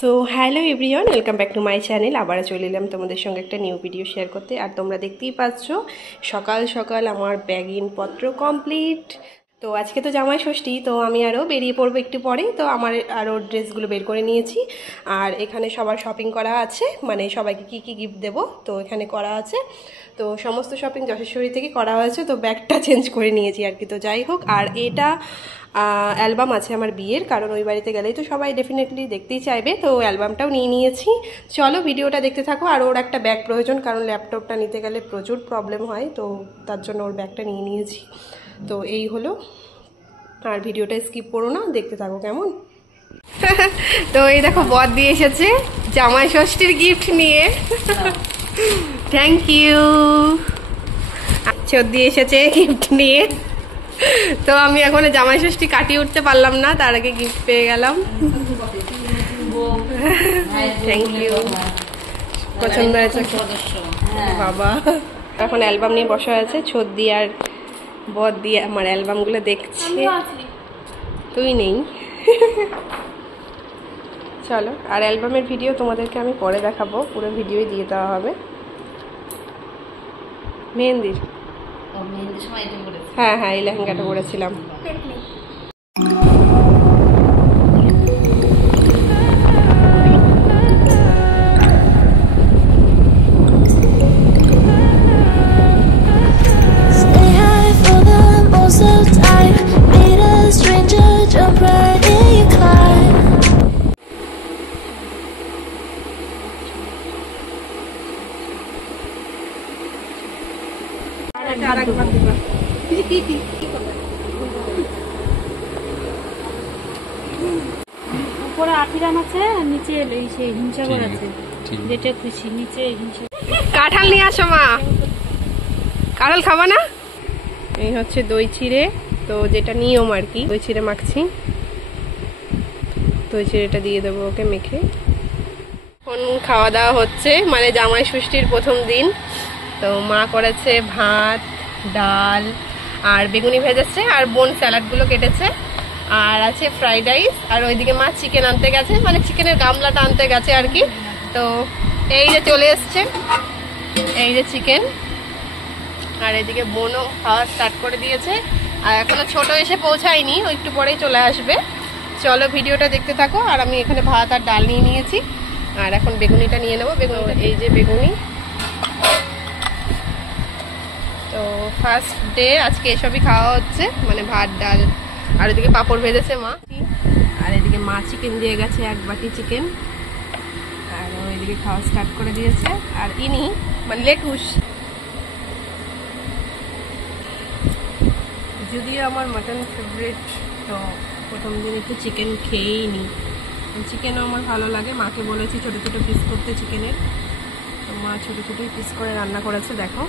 So hello everyone, welcome back to my channel. আবার চলে এলাম তোমাদের সঙ্গে একটা নিউ ভিডিও শেয়ার করতে। আর তোমরা দেখতেই পাচ্ছ সকাল সকাল আমার ব্যাগিং পত্র কমপ্লিট। তো আজকে তো জামাই ষষ্ঠী, তো আমি আরও বেরিয়ে পড়বো একটু পরেই। তো আমার আরও ড্রেসগুলো বের করে নিয়েছি। আর এখানে সবার শপিং করা আছে, মানে সবাইকে কি কি গিফট দেবো তো এখানে করা আছে। তো সমস্ত শপিং যশেশ্বরী থেকে করা হয়েছে, তো ব্যাগটা চেঞ্জ করে নিয়েছি আর কি। তো যাই হোক, আর এটা অ্যালবাম আছে আমার বিয়ের, কারণ ওই বাড়িতে গেলেই তো সবাই ডেফিনেটলি দেখতেই চাইবে, তো অ্যালবামটাও নিয়ে নিয়েছি। চলো ভিডিওটা দেখতে থাকো। আর ওর একটা ব্যাগ প্রয়োজন, কারণ ল্যাপটপটা নিতে গেলে প্রচুর প্রবলেম হয়, তো তার জন্য ওর ব্যাগটা নিয়ে নিয়েছি। তো এই হলো, আর ভিডিওটা স্কিপ করো না, দেখতে থাকো কেমন। তো এই দেখো বর দিয়ে এসেছে জামাই ষষ্ঠীর গিফট নিয়ে। Thank you. চোদ দিয়ে এসেছে গিফট নিয়ে। তো আমি এখন জামাই ষষ্ঠী কাটিয়ে উঠতে পারলাম না, তার আগে গিফট পেয়ে গেলাম। থ্যাংক ইউ, পছন্দ হয়েছে বাবা। এখন অ্যালবাম নিয়ে বসা আছে, ছোট দিয়ে আর বর দিয়ে আমার অ্যালবামগুলো দেখছে। তুই নেই। চলো, আর অ্যালবামের ভিডিও তোমাদেরকে আমি পরে দেখাবো, পুরো ভিডিওই দিয়ে দেওয়া হবে। মেহেন্দির হ্যাঁ হ্যাঁ, এই লেহেঙ্গাটা পরেছিলাম। উপরে আঠিরাম আছে, নিচে সেই হিমসাগর আছে, যেটা খুশি নিচে হিমসাগর। কাঁঠাল নিয়ে আসো মা, কাঁঠাল খাবা না? এই হচ্ছে দই চিড়ে, তো যেটা নিয়ম আর কি, দই চিড়ে মাখছি। দই চিড়েটা দিয়ে দেবো ওকে মেখে। এখন খাওয়া দাওয়া হচ্ছে, মানে জামাই ষষ্ঠীর প্রথম দিন। তো মা করেছে ভাত, ডাল আর বেগুনি ভেজেছে, আর বোন স্যালাডগুলো কেটেছে, আর আছে ফ্রাইড রাইস। আর ওইদিকে মা চিকেন আনতে গেছে, মানে চিকেনের গামলাটা আনতে গেছে আর কি। তো এই যে চলে এসছে, এই যে চিকেন। আর এদিকে বোনও খাওয়া স্টার্ট করে দিয়েছে, আর এখনো ছোট এসে পৌঁছায়নি, ও একটু পরেই চলে আসবে। চলো ভিডিওটা দেখতে থাকো। আর আমি এখানে ভাত আর ডাল নিয়ে নিয়েছি, আর এখন বেগুনিটা নিয়ে নেবো। বেগুনিটা এই যে বেগুনি। তো ফার্স্ট ডে আজকে এসবই খাওয়া হচ্ছে, মানে ভাত ডাল, আর এদিকে পাঁপড় ভেজেছে মা, আর এদিকে মা চিকেন দিয়ে গেছে 1 বাটি চিকেন, আর ওইদিকে খাওয়া স্টার্ট করে দিয়েছে। আর ইনি মানে লেটুস, যদিও আমার মাটন ফেভারিট, তো প্রথম দিন একটু চিকেন খেয়েই নি। চিকেনও আমার ভালো লাগে, মাকে বলেছি ছোটো ছোটো পিস করতে চিকেনের, তো মা ছোটো ছোটোই পিস করে রান্না করেছে। দেখো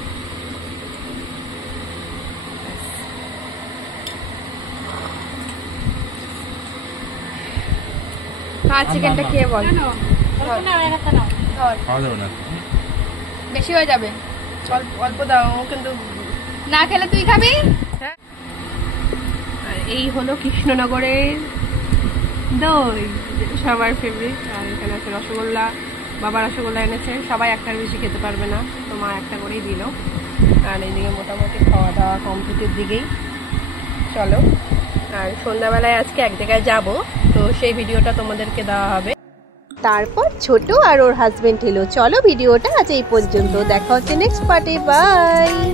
চিকেনটা খেয়ে বল। বেশি হয়ে যাবে, অল্প দাও, কিন্তু না খেলে তুই খাবি। আর এই হলো কৃষ্ণনগরের দই, সবার ফেভারিট। আর এখানে আছে রসগোল্লা, বাবা রসগোল্লা এনেছে, সবাই একটার বেশি খেতে পারবে না, তো মা একটা করেই দিল। আর এইদিকে মোটামুটি খাওয়া দাওয়া কমপ্লিটের দিকেই। চলো, আর সন্ধ্যাবেলায় আজকে এক জায়গায় যাব, তো সেই ভিডিওটা তোমাদেরকে দেওয়া হবে। তারপর ছোট আর ওর হাজবেন্ড এলো। চলো ভিডিওটা আজ এই পর্যন্ত, দেখা হচ্ছে নেক্সট পার্টে। বাই।